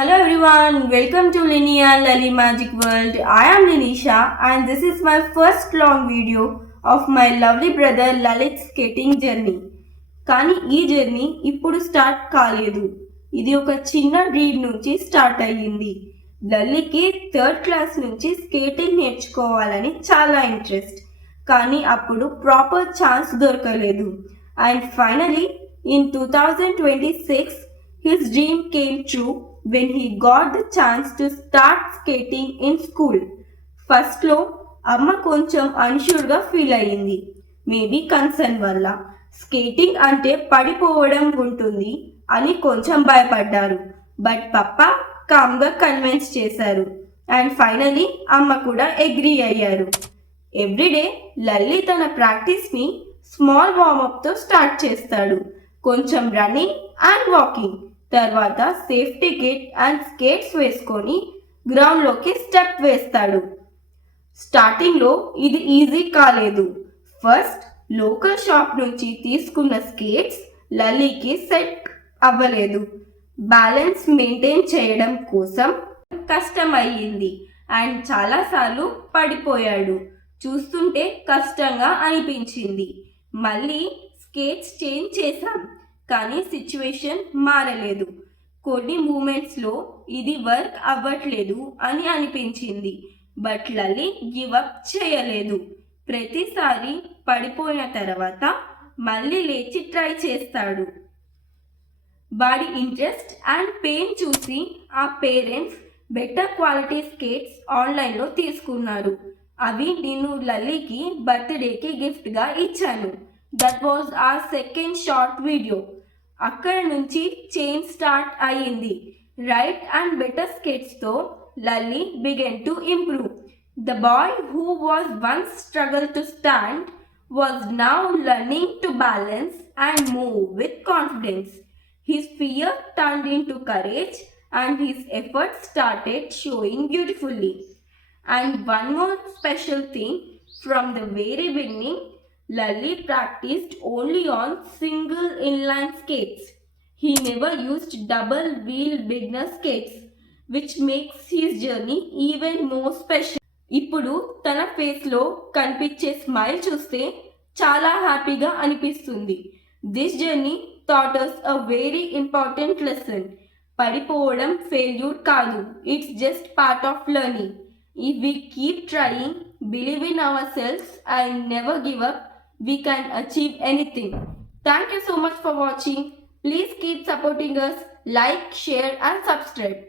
Hello everyone, welcome to Linear Lali Magic World. I am Linisha and this is my first long video of my lovely brother Lalit's skating journey. కానీ ఈ journey ఇప్పుడు start కాలేదు. ఇది ఒక చిన్న dream నుంచి start అయ్యింది. లల్లికి third class నుంచి స్కేటింగ్ నేర్చుకోవాలని చాలా ఇంట్రెస్ట్. కానీ అప్పుడు ప్రాపర్ ఛాన్స్ దొరకలేదు. And finally in 2026 his dream came true when he got the chance to start skating in school. ఫస్ట్లో అమ్మ కొంచెం అన్షూర్గా ఫీల్ అయ్యింది. మేబీ కన్సర్న్ వల్ల స్కేటింగ్ అంటే పడిపోవడం ఉంటుంది అని కొంచెం భయపడ్డారు. బట్ పప్పా కామ్గా కన్విన్స్ చేశారు. అండ్ ఫైనలీ అమ్మ కూడా అగ్రీ అయ్యారు. ఎవ్రీడే లల్లి తన ప్రాక్టీస్ని స్మాల్ వార్మప్తో స్టార్ట్ చేస్తాడు. కొంచెం రన్నింగ్ అండ్ వాకింగ్, తర్వాత సేఫ్టీ కిట్ అండ్ స్కేట్స్ వేసుకొని గ్రౌండ్లోకి స్టెప్ వేస్తాడు. స్టార్టింగ్లో ఇది ఈజీ కాలేదు. ఫస్ట్ లోకల్ షాప్ నుంచి తీసుకున్న స్కేట్స్ లల్లీకి సెట్ అవ్వలేదు. బ్యాలెన్స్ మెయింటైన్ చేయడం కోసం కష్టమయ్యింది అండ్ చాలాసార్లు పడిపోయాడు. చూస్తుంటే కష్టంగా అనిపించింది. మళ్ళీ స్కేట్స్ చేంజ్ చేశాం కానీ సిచ్యువేషన్ మారలేదు. కొన్ని మూమెంట్స్లో ఇది వర్క్ అవ్వట్లేదు అని అనిపించింది. బట్ లల్లి గివ్ అప్ చేయలేదు. ప్రతిసారి పడిపోయిన తర్వాత మళ్ళీ లేచి ట్రై చేస్తాడు. వాడి ఇంట్రెస్ట్ అండ్ పెయిన్ చూసి ఆ పేరెంట్స్ బెటర్ క్వాలిటీ స్కేట్స్ ఆన్లైన్లో తీసుకున్నారు. అవి నేను లల్లీకి బర్త్డేకి గిఫ్ట్గా ఇచ్చాను. That was our second short video. అక్కడ నుంచి చేంజ్ స్టార్ట్ అయ్యింది. రైట్ అండ్ బెటర్ స్కెట్స్తో Lalli began to improve. The boy who was once struggle to stand was now learning to balance and move with confidence. His fear turned into courage and his efforts started showing beautifully. And one more special thing, from the very beginning, Lally practiced only on single inline skates. He never used double wheel beginner skates, which makes his journey even more special. ఇప్పుడు తన ఫేస్లో కనిపించే smile చూస్తే చాలా హ్యాపీగా అనిపిస్తుంది. This journey taught us a very important lesson. పడిపోవడం failure కాదు, it's just part of learning. If we keep trying, believe in ourselves and never give up, we can achieve anything. Thank you so much for watching. Please keep supporting us, like, share and subscribe.